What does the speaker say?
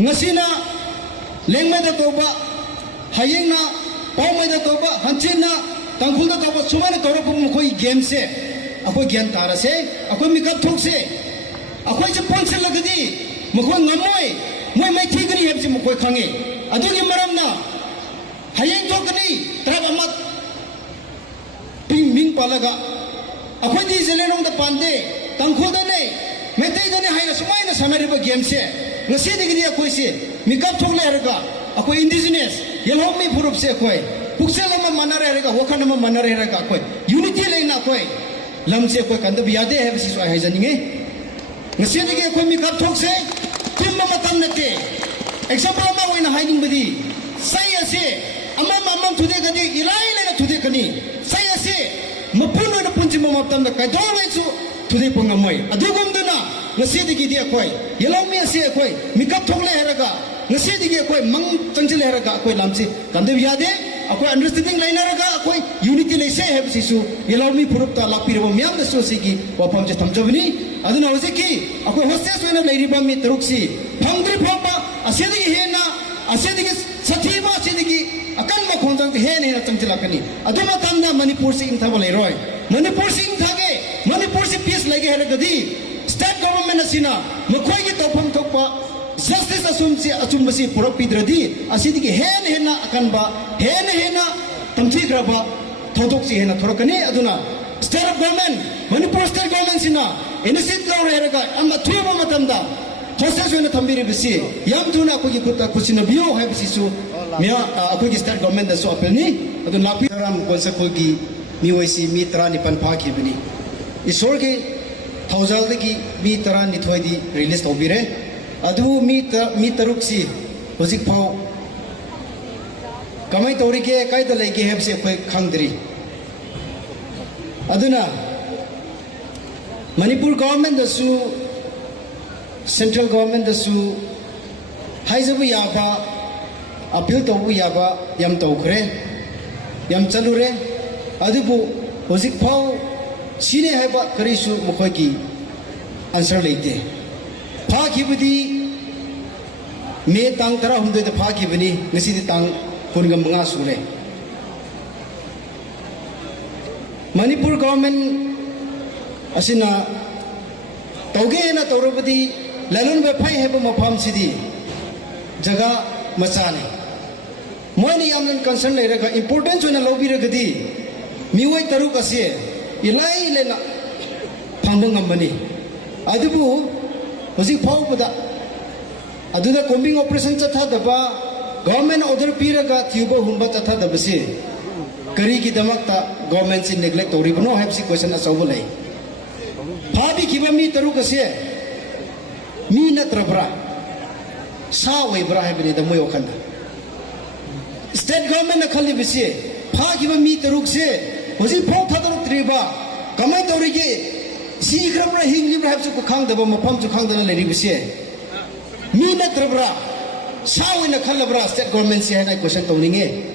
ngasina lengmeda toba hayengna paumeda toba hanchina tangkhulda toba sumana torap mukoi game se akoi gyan tara se akoi mikap thok se akoi je ponsel lagadi mukoi ngamoi moi mai thigani hebsi mukoi khange adugi maramna hayeng thokani trab amat ping ming palaga akoi di zelenong da pande tangkhulda ne metai dane haina sumaina sanariba game se ngasi digini akoi se mikap thokle harga akoi indigenous yelhomi phurup se akoi puksel ama manare harga hokan ama manare harga akoi unity leina akoi lamse akoi kanda biade hai bisi so hai janinge ngasi digi akoi mikap thok se timma matam nate example ama oina hiding badi sai ase ama mamam thude gadi ilai lena thude kani sai ase mapun oina punchi matam da kai dole su thude pungamoi adugumdana ngasi digi di akoi yelomi ase akoi mikap thokle harga ngasi digi akoi mang changjile harga akoi lamse kanda biade akoi understanding laina harga akoi unity leise hai bisi su yelomi phurup ta lakpirabo myam da so sigi wapam je thamjabni aduna hoje ki akoi hostess oina leiriba mi taruksi phangdri phamba ase digi hena ase digi sathiba ase digi akan ma khonjang he ne changjila kani aduma tamna manipur se intha leiroi manipur se inthage manipur se peace lage harga di state government asina mukoi ki tofam thokpa justice asumsi purap pidradi asidigi hena akanba hena tamthi graba thodoksi hena thorokani aduna state government manipur state government sina innocent law heraga amma thuba matamda process wena thambiri bisi yam thuna akogi kuta kusina bio hai bisi su mia akogi state government da so apelni aduna lapi ram konsa kogi miwaisi mi trani pan phaki bini isorgi thousand ki mi trani thoidi release obire adu mi taruksi hojik phau kamai torike kaida lege hebse koi khangdri aduna manipur government da su central government da su haijabu yaba appeal tobu yaba yam tokre yam chalure adubu hojik phau sine haiba karisu mukhoi ki answer leite phakibudi me tang tara humde da phakibani ngasi di tang kunga manga sure manipur government asina tauge na taurabadi lalun ba phai heba mafam sidi jaga machane moini yamnan concern leiraga importance ona lobiragadi miwai taruk ase ilai lena phambang ambani adubu hojik phawbada aduda combing operation chathadaba government order piraga thiuba humba chathadaba se kari ki damakta government sin neglect toribno habsi question asawba lei phabi kiba mi taruka se mi natrabra sa oibra habini da moy okhanda state government na khali bisi pha kiba mi taruk se hojik phaw thadar triba kamai torige sigrabra hinglibra habsu ko khangdaba mafam chu khangdana leri bisi mi natrabra sa oina khalabra state government se hana question tawninge